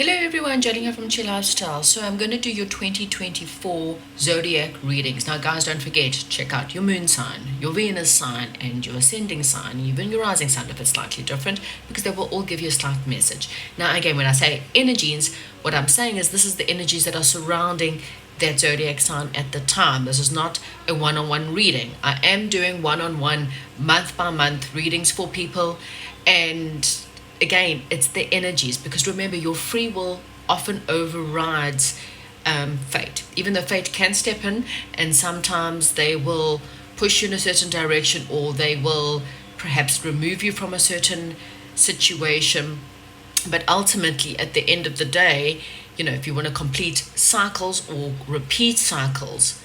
Hello everyone, Jolene here from Chill Lifestyle. So I'm going to do your 2024 zodiac readings. Now guys, don't forget, check out your moon sign, your Venus sign, and your ascending sign, even your rising sign if it's slightly different, because they will all give you a slight message. Now again, when I say energies, what I'm saying is this is the energies that are surrounding that zodiac sign at the time. This is not a one-on-one reading. I am doing one-on-one, month by month readings for people, and again, it's the energies, because remember, your free will often overrides fate. Even though fate can step in, and sometimes they will push you in a certain direction, or they will perhaps remove you from a certain situation. But ultimately, at the end of the day, if you want to complete cycles or repeat cycles,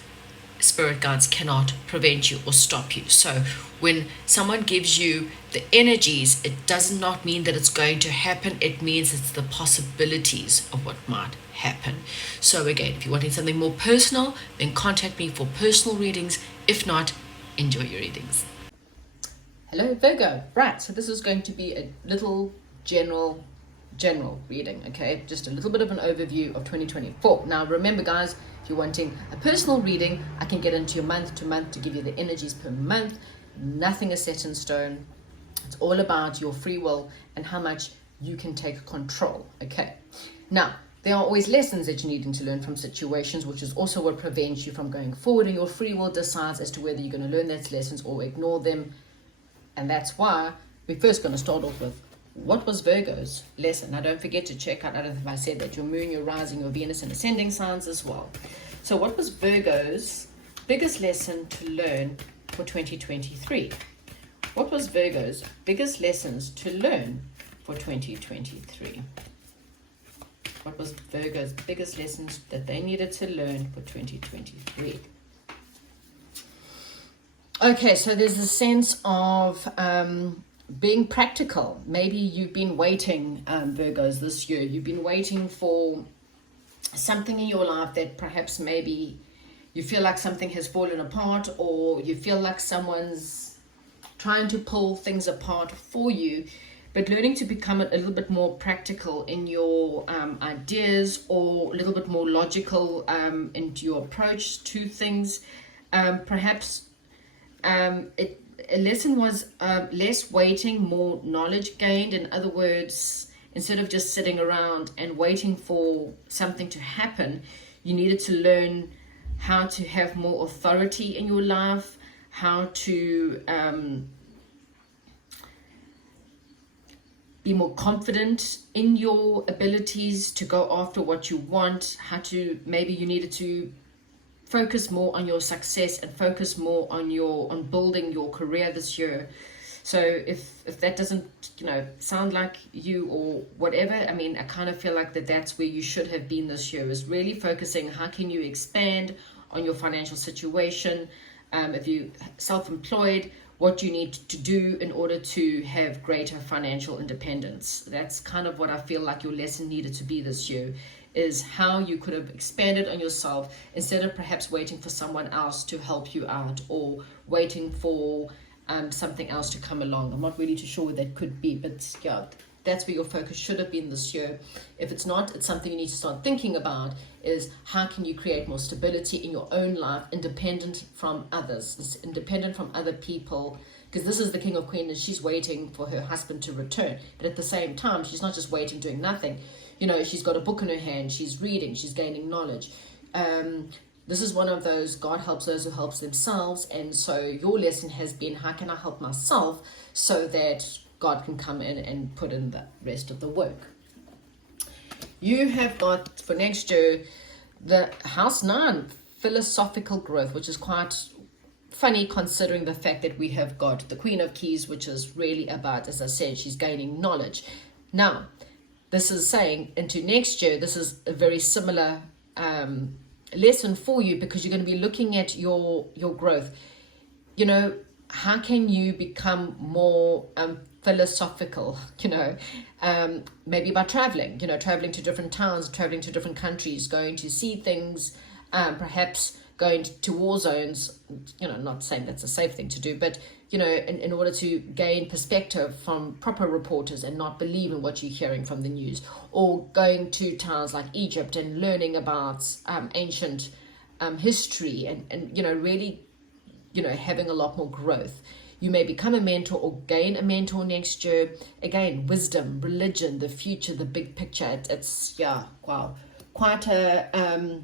spirit guides cannot prevent you or stop you. So when someone gives you the energies, it does not mean that it's going to happen. It means it's the possibilities of what might happen. So again, if you're wanting something more personal, then contact me for personal readings. If not, enjoy your readings. Hello Virgo. Right, so this is going to be a little general reading, okay? Just a little bit of an overview of 2024. Now remember guys, if you're wanting a personal reading, I can get into your month to month to give you the energies per month. Nothing is set in stone. It's all about your free will and how much you can take control, okay? Now, there are always lessons that you're needing to learn from situations, which is also what prevents you from going forward, and your free will decides as to whether you're going to learn those lessons or ignore them. And that's why we're first going to start off with, what was Virgo's lesson? Now don't forget to check out, I don't know if I said that, your moon, your rising, your Venus and ascending signs as well. So what was Virgo's biggest lesson to learn for 2023? What was Virgo's biggest lessons to learn for 2023? What was Virgo's biggest lessons that they needed to learn for 2023? Okay, so there's a sense of being practical. Maybe you've been waiting, Virgos, this year. You've been waiting for something in your life that perhaps maybe you feel like something has fallen apart, or you feel like someone's trying to pull things apart for you. But learning to become a little bit more practical in your ideas, or a little bit more logical into your approach to things. Perhaps a lesson was less waiting, more knowledge gained. In other words, instead of just sitting around and waiting for something to happen, you needed to learn how to have more authority in your life, how to be more confident in your abilities to go after what you want, maybe you needed to focus more on your success and focus more on building your career this year. So if that doesn't sound like you or whatever, I kind of feel like that's where you should have been this year, is really focusing how can you expand on your financial situation. If you self-employed, what you need to do in order to have greater financial independence. That's kind of what I feel like your lesson needed to be this year, is how you could have expanded on yourself instead of perhaps waiting for someone else to help you out, or waiting for something else to come along. I'm not really too sure what that could be, but yeah, that's where your focus should have been this year. If it's not, it's something you need to start thinking about, is how can you create more stability in your own life, independent from others, independent from other people. Because this is the King of Queens, and she's waiting for her husband to return. But at the same time, she's not just waiting, doing nothing. She's got a book in her hand, she's reading, she's gaining knowledge. This is one of those, God helps those who helps themselves. And so your lesson has been, how can I help myself so that God can come in and put in the rest of the work. You have got, for next year, the House 9, philosophical growth, which is quite funny considering the fact that we have got the Queen of Keys, which is really about, as I said, she's gaining knowledge. Now, this is saying into next year, this is a very similar lesson for you, because you're going to be looking at your growth. How can you become more philosophical, maybe by traveling to different towns, traveling to different countries, going to see things, perhaps going to war zones, not saying that's a safe thing to do, but in order to gain perspective from proper reporters and not believe in what you're hearing from the news, or going to towns like Egypt and learning about ancient history, and really, having a lot more growth. You may become a mentor or gain a mentor next year. Again, wisdom, religion, the future, the big picture. It's quite a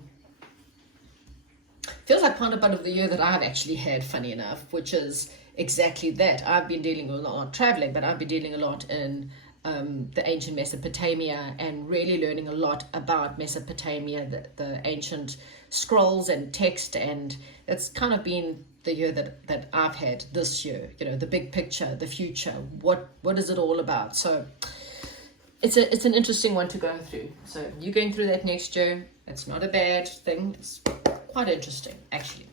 feels like quite a bit of the year that I've actually had, funny enough, which is exactly that. I've been dealing a lot, not traveling, but I've been dealing a lot in the ancient Mesopotamia, and really learning a lot about Mesopotamia, the ancient scrolls and text, and it's kind of been the year that I've had this year, the big picture, the future, what is it all about? So it's an interesting one to go through. So you're going through that next year. It's not a bad thing. It's quite interesting, actually.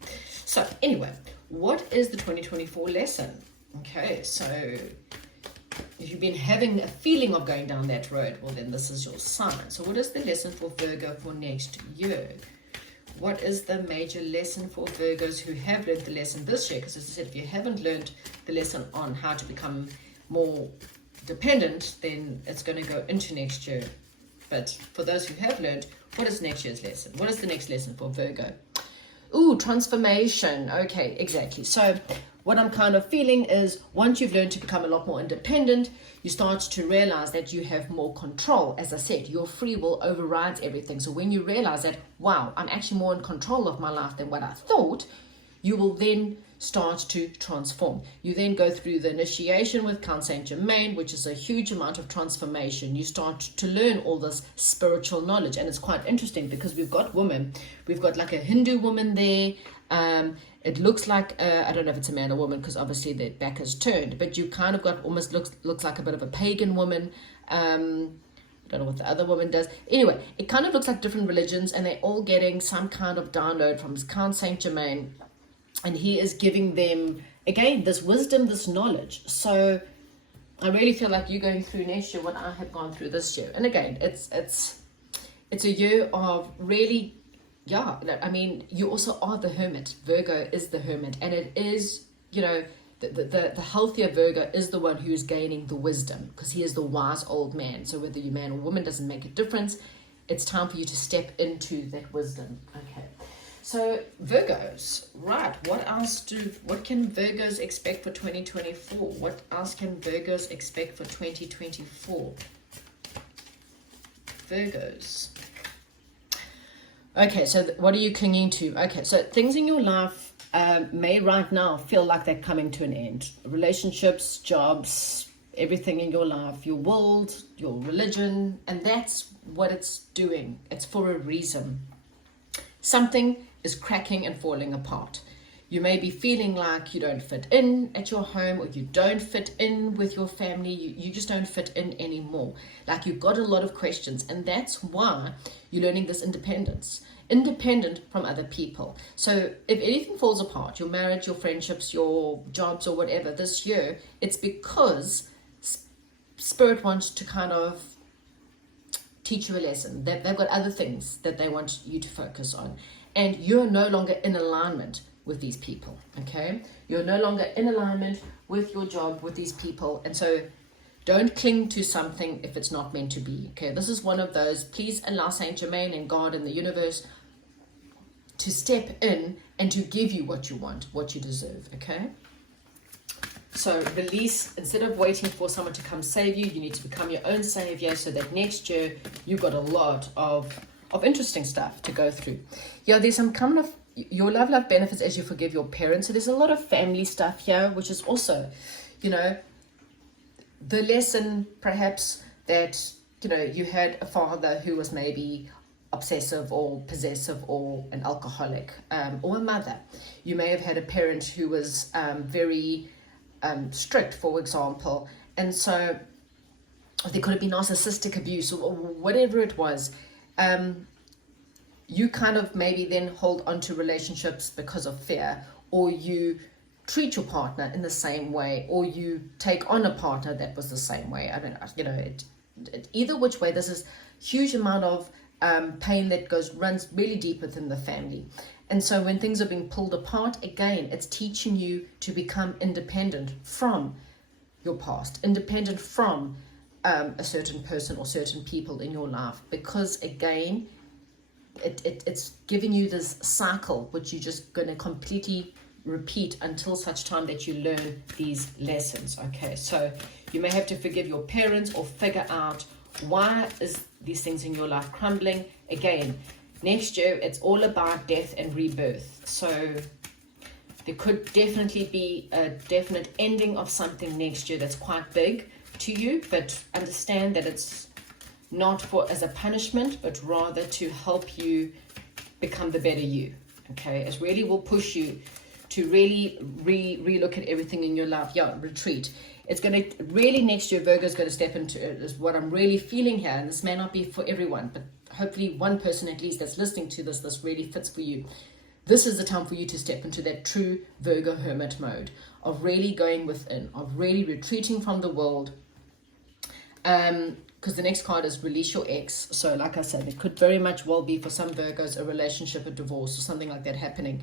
So anyway, what is the 2024 lesson? Okay, so if you've been having a feeling of going down that road, well, then this is your sign. So what is the lesson for Virgo for next year? What is the major lesson for Virgos who have learned the lesson this year? Because as I said, if you haven't learned the lesson on how to become more dependent, then it's going to go into next year. But for those who have learned, what is next year's lesson? What is the next lesson for Virgo? Ooh, transformation. Okay, exactly. So what I'm kind of feeling is, once you've learned to become a lot more independent, you start to realize that you have more control. As I said, your free will overrides everything. So when you realize that, wow, I'm actually more in control of my life than what I thought, you will then start to transform. You then go through the initiation with Count Saint Germain, which is a huge amount of transformation. You start to learn all this spiritual knowledge, and it's quite interesting because we've got like a Hindu woman there. It looks like I don't know if it's a man or woman, because obviously their back is turned, but you kind of got almost looks like a bit of a pagan woman. I don't know what the other woman does. Anyway, it kind of looks like different religions, and they're all getting some kind of download from Count Saint Germain. And he is giving them, again, this wisdom, this knowledge. So I really feel like you're going through next year what I have gone through this year. And again, it's a year of really, I mean, you also are the hermit. Virgo is the hermit. And it is, the healthier Virgo is the one who is gaining the wisdom, because he is the wise old man. So whether you're man or woman doesn't make a difference. It's time for you to step into that wisdom. Okay. So Virgos, right, what can Virgos expect for 2024? What else can Virgos expect for 2024? Virgos. Okay, so what are you clinging to? Okay, so things in your life may right now feel like they're coming to an end. Relationships, jobs, everything in your life, your world, your religion, and that's what it's doing. It's for a reason. Something is cracking and falling apart. You may be feeling like you don't fit in at your home, or you don't fit in with your family. You just don't fit in anymore. Like, you've got a lot of questions, and that's why you're learning this independent from other people. So if anything falls apart, your marriage, your friendships, your jobs, or whatever this year, it's because Spirit wants to kind of teach you a lesson. They've got other things that they want you to focus on. And you're no longer in alignment with these people, okay? You're no longer in alignment with your job, with these people. And so don't cling to something if it's not meant to be, okay? This is one of those. Please allow Saint Germain and God and the universe to step in and to give you what you want, what you deserve, okay? So release, instead of waiting for someone to come save you, you need to become your own savior, so that next year you've got a lot of interesting stuff to go through. Yeah, there's some kind of your love benefits as you forgive your parents. So there's a lot of family stuff here, which is also, the lesson perhaps that, you had a father who was maybe obsessive or possessive or an alcoholic, or a mother. You may have had a parent who was very strict, for example, and so there could have been narcissistic abuse or whatever it was. You kind of maybe then hold on to relationships because of fear, or you treat your partner in the same way, or you take on a partner that was the same way. I mean, either which way, this is huge amount of pain that runs really deep within the family. And so when things are being pulled apart, again, it's teaching you to become independent from your past, independent from a certain person or certain people in your life, because again, it's giving you this cycle which you're just going to completely repeat until such time that you learn these lessons. Okay, so you may have to forgive your parents or figure out why is these things in your life crumbling. Again, next year it's all about death and rebirth, so there could definitely be a definite ending of something next year that's quite big to you, but understand that it's not for as a punishment, but rather to help you become the better you. Okay, it really will push you to really re-look at everything in your life. Yeah, retreat. It's going to really, next year, Virgo is going to step into it, is what I'm really feeling here. And this may not be for everyone, but hopefully one person at least that's listening to this really fits for you. This is the time for you to step into that true Virgo hermit mode of really going within, of really retreating from the world. Because the next card is release your ex. So like I said, it could very much well be for some Virgos a relationship, a divorce, or something like that happening.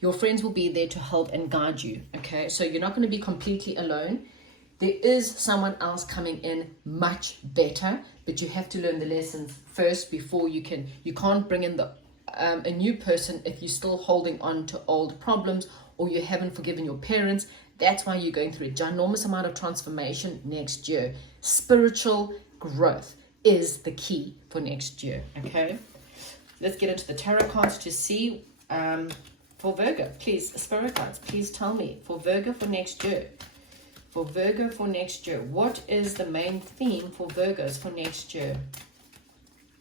Your friends will be there to help and guide you. Okay, so you're not going to be completely alone. There is someone else coming in much better, but you have to learn the lessons first before you can't bring in a new person if you're still holding on to old problems or you haven't forgiven your parents. That's why you're going through a ginormous amount of transformation next year. Spiritual growth is the key for next year. Okay, let's get into the tarot cards to see for Virgo. Please, spirit guides, please tell me for Virgo for next year. For Virgo for next year, what is the main theme for Virgos for next year?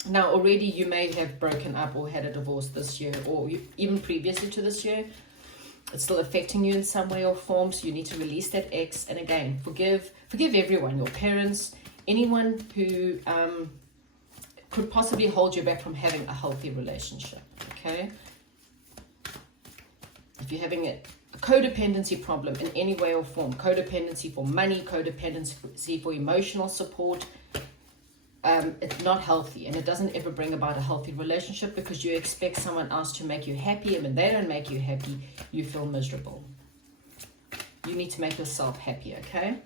Now, already you may have broken up or had a divorce this year, or even previously to this year. It's still affecting you in some way or form, so you need to release that ex. And again, forgive everyone, your parents, anyone who could possibly hold you back from having a healthy relationship. Okay, if you're having a codependency problem in any way or form, codependency for money, codependency for emotional support, it's not healthy, and it doesn't ever bring about a healthy relationship, because you expect someone else to make you happy, and when they don't make you happy, you feel miserable. You need to make yourself happy. Okay,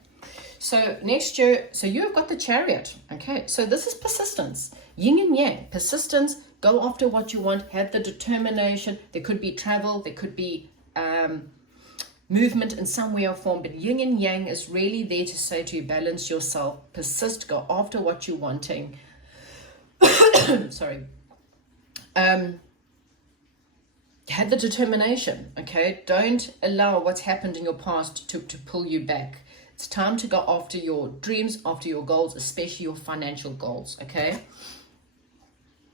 so next year, so you have got the Chariot. Okay, so this is persistence, yin and yang. Persistence, go after what you want, have the determination. There could be travel, there could be movement in some way or form, but yin and yang is really there to say to you, balance yourself, persist, go after what you're wanting. Sorry. Have the determination. Okay, don't allow what's happened in your past to pull you back. It's time to go after your dreams, after your goals, especially your financial goals. Okay,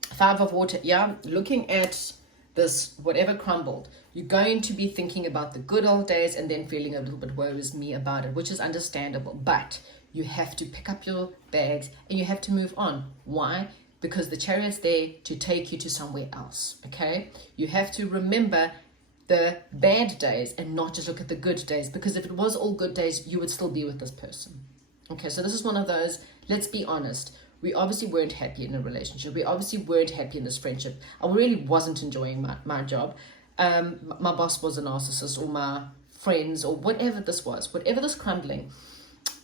5 of water. Yeah, looking at this, whatever crumbled, you're going to be thinking about the good old days and then feeling a little bit woe is me about it, which is understandable. But you have to pick up your bags and you have to move on. Why? Because the Chariot's there to take you to somewhere else. Okay, you have to remember the bad days and not just look at the good days, because if it was all good days, you would still be with this person. Okay, so this is one of those, let's be honest, we obviously weren't happy in a relationship. We obviously weren't happy in this friendship. I really wasn't enjoying my job. My boss was a narcissist, or my friends, or whatever this was, whatever this crumbling.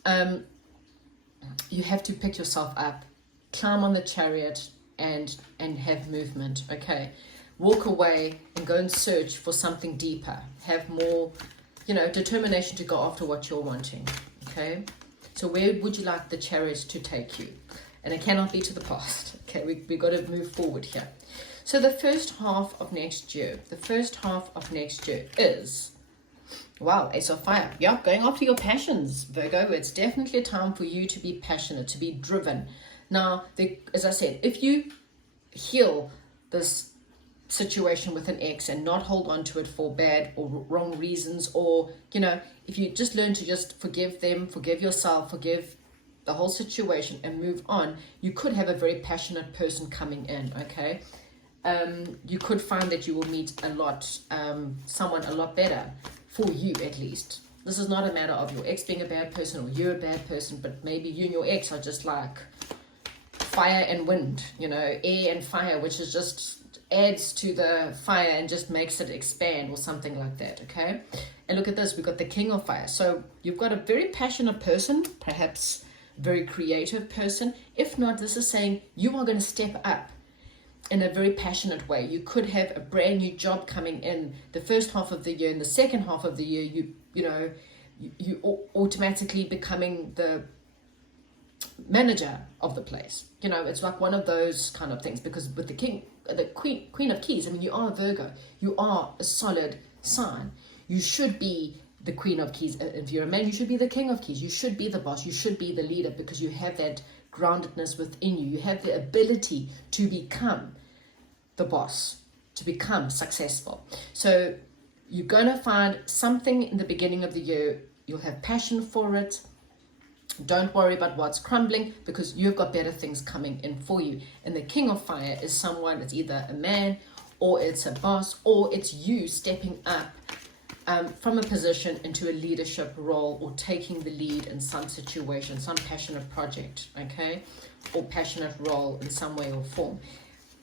You have to pick yourself up, climb on the Chariot, and have movement. Okay, walk away and go and search for something deeper. Have more, determination to go after what you're wanting. Okay, so where would you like the Chariot to take you? And it cannot be to the past. Okay, we got to move forward here. So the first half of next year is, wow, Ace of Fire. Yeah, going after your passions, Virgo. It's definitely a time for you to be passionate, to be driven. Now, as I said, if you heal this situation with an ex and not hold on to it for bad or wrong reasons, or, if you just learn to just forgive them, forgive yourself, forgive the whole situation and move on, you could have a very passionate person coming in. Okay, you could find that you will meet someone a lot better for you, at least. This is not a matter of your ex being a bad person or you're a bad person, but maybe you and your ex are just like fire and wind, air and fire, which is just adds to the fire and just makes it expand or something like that, okay? And look at this, we've got the King of Fire. So you've got a very passionate person, perhaps a very creative person. If not, this is saying you are going to step up in a very passionate way. You could have a brand new job coming in the first half of the year. In the second half of the year, you automatically becoming the manager of the place. It's like one of those kind of things, because with the queen of keys, I mean, you are a Virgo, you are a solid sign. You should be the queen of keys. If you're a man, you should be the king of keys. You should be the boss, you should be the leader, because you have that groundedness within you. You have the ability to become the boss, to become successful. So you're going to find something in the beginning of the year. You'll have passion for it. Don't worry about what's crumbling, because you've got better things coming in for you. And the King of Fire is someone, it's either a man, or it's a boss, or it's you stepping up from a position into a leadership role, or taking the lead in some situation, some passionate project, okay, or passionate role in some way or form.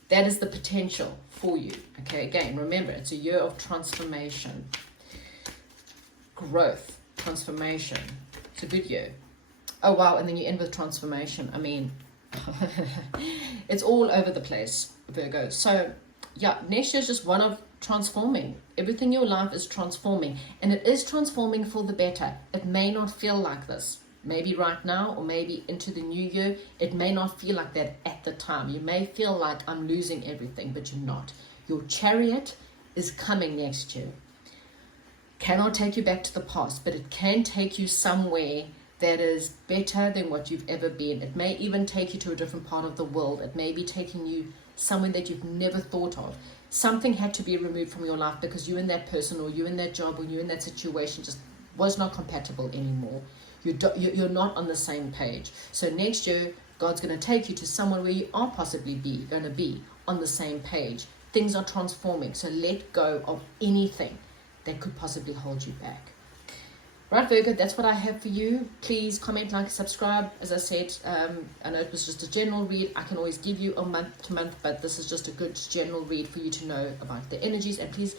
That is the potential for you, okay? Again, remember, it's a year of transformation, growth, transformation. It's a good year. Oh, wow, and then you end with transformation. I mean, it's all over the place, Virgo. So, yeah, next year is just one of transforming. Everything in your life is transforming, and it is transforming for the better. It may not feel like this. Maybe right now, or maybe into the new year, it may not feel like that at the time. You may feel like I'm losing everything, but you're not. Your chariot is coming next year. Cannot take you back to the past, but it can take you somewhere that is better than what you've ever been. It may even take you to a different part of the world. It may be taking you somewhere that you've never thought of. Something had to be removed from your life because you and that person, or you in that job, or you in that situation just was not compatible anymore. You're not on the same page. So next year, God's going to take you to someone where you are possibly going to be on the same page. Things are transforming. So let go of anything that could possibly hold you back. Right, Virgo, that's what I have for you. Please comment, like, subscribe. As I said, I know it was just a general read. I can always give you a month to month, but this is just a good general read for you to know about the energies. And please,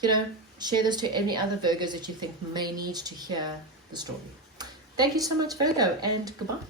share this to any other Virgos that you think may need to hear the story. Thank you so much, Virgo, and goodbye.